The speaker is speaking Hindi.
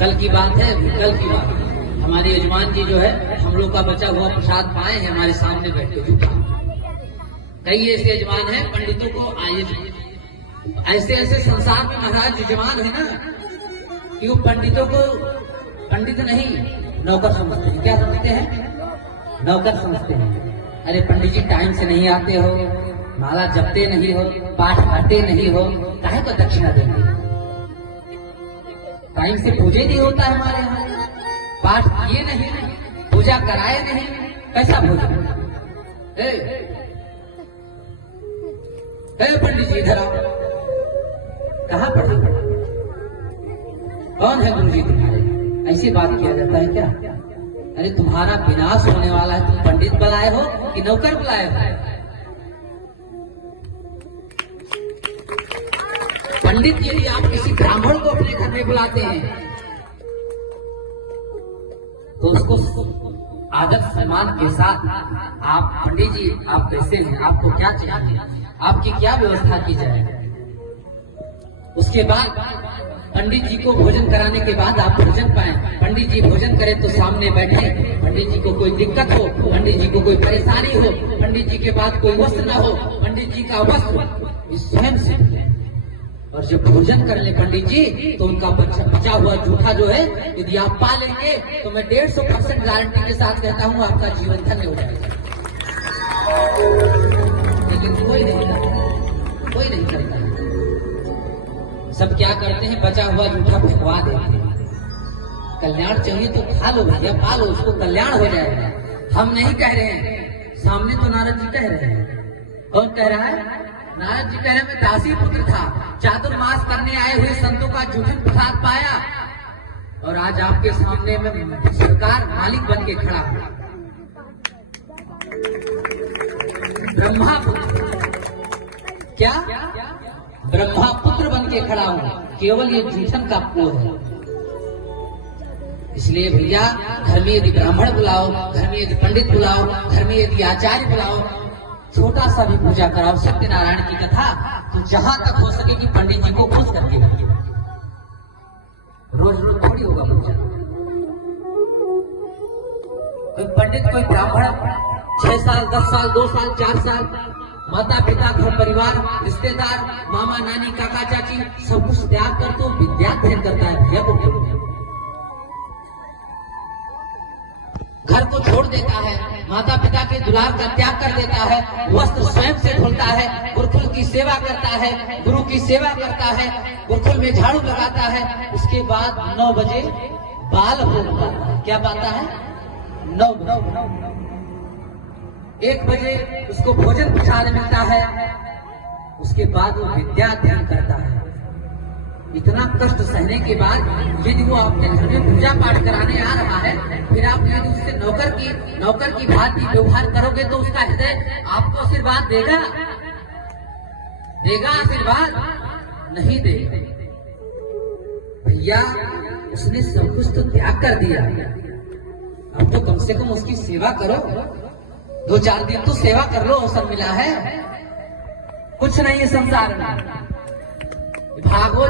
कल की बात है, कल की बात। हमारे यजमान जी जो है हम लोग का बचा हुआ प्रसाद पाए हैं, हमारे सामने बैठे झूठा। कई ऐसे यजमान हैं पंडितों को आए ऐसे ऐसे संसार में महाराज यजमान है ना कि वो पंडितों को पंडित नहीं नौकर समझते हैं। क्या समझते हैं? नौकर समझते हैं। अरे पंडित जी टाइम से नहीं आते हो, माला जपते नहीं हो, पाठ करते नहीं हो, काहे को दक्षिणा देंगे? टाइम से पूजा नहीं होता हमारे यहाँ, पाठ किए नहीं, पूजा कराए नहीं, कैसा भोजन? पंडित जी इधर आओ। कहाँ पढ़े? कौन है गुरु जी तुम्हारे? ऐसी बात किया जाता है क्या? अरे तुम्हारा विनाश होने वाला है, तुम पंडित बुलाए हो कि नौकर बुलाए हो? पंडित यदि आप किसी ब्राह्मण को अपने घर में बुलाते हैं तो उसको आदर सम्मान के साथ आप पंडित जी आप कैसे हैं, आपको क्या चाहिए, आपकी क्या व्यवस्था की जाए। उसके बाद पंडित जी को भोजन कराने के बाद आप भोजन पाएं। पंडित जी भोजन करें तो सामने बैठे, पंडित जी को कोई दिक्कत हो, पंडित जी को कोई परेशानी हो, पंडित जी के पास कोई वस्त्र न हो, पंडित जी का वस्त्र स्वयं से मिले। और जब भोजन कर ले पंडित जी तो उनका बचा हुआ जूठा जो है यदि आप पा लेंगे तो मैं 150% गारंटी के साथ कहता हूँ आपका जीवन धन्य हो जाएगा। लेकिन कोई नहीं करता, कोई नहीं करता। सब क्या करते हैं? बचा हुआ जूठा फेंकवा देते हैं। कल्याण चाहिए तो खा लो भैया, पा लो, उसको कल्याण हो जाएगा। हम नहीं कह रहे हैं, सामने तो नारद जी कह रहे हैं। कौन कह रहा है? नारद जी कह रहे हैं मैं दासी पुत्र था, चातुर्मास करने आए हुए संतों का जूठन प्रसाद पाया और आज आपके सामने में सरकार मालिक बन के खड़ा हूं। ब्रह्मा पुत्र, क्या ब्रह्मा पुत्र बन के खड़ा हूं, केवल ये जूठन का पुत्र है। इसलिए भैया घर में यदि ब्राह्मण बुलाओ, घर में यदि पंडित बुलाओ, घर में यदि आचार्य बुलाओ, छोटा सा भी पूजा कराओ, सत्यनारायण की कथा, तो जहां तक हो सके कि पंडित जी को खुश करके रखिए। रोज रोज थोड़ी होगा पूजा। कोई पंडित कोई ब्राह्मण 6 साल 10 साल 2 साल 4 साल माता पिता घर परिवार रिश्तेदार मामा नानी काका चाची सब कुछ त्याग कर तो विद्या अध्ययन करता है भैया को। घर को छोड़ देता है, माता पिता के दुलार का त्याग कर देता है, वस्त्र स्वयं से धुलता है, गुरुकुल की सेवा करता है, गुरु की सेवा करता है, गुरुकुल में झाड़ू लगाता है। उसके बाद 9 बजे बाल भोग पाता है। क्या पाता है? 9 1 बजे उसको भोजन प्रसाद मिलता है। उसके बाद वो विद्या अध्ययन करता है। इतना कष्ट सहने के बाद यदि वो आपके घर में पूजा पाठ कराने आ रहा है, फिर आप यदि उससे नौकर की भांति व्यवहार करोगे तो उसका हृदय आपको आशीर्वाद देगा? देगा आशीर्वाद? नहीं देगा। भैया उसने सब कुछ तो त्याग कर दिया, अब तो कम से कम उसकी सेवा करो। 2-4 दिन तो सेवा कर लो, अवसर मिला है। कुछ नहीं है संसार में, भागो।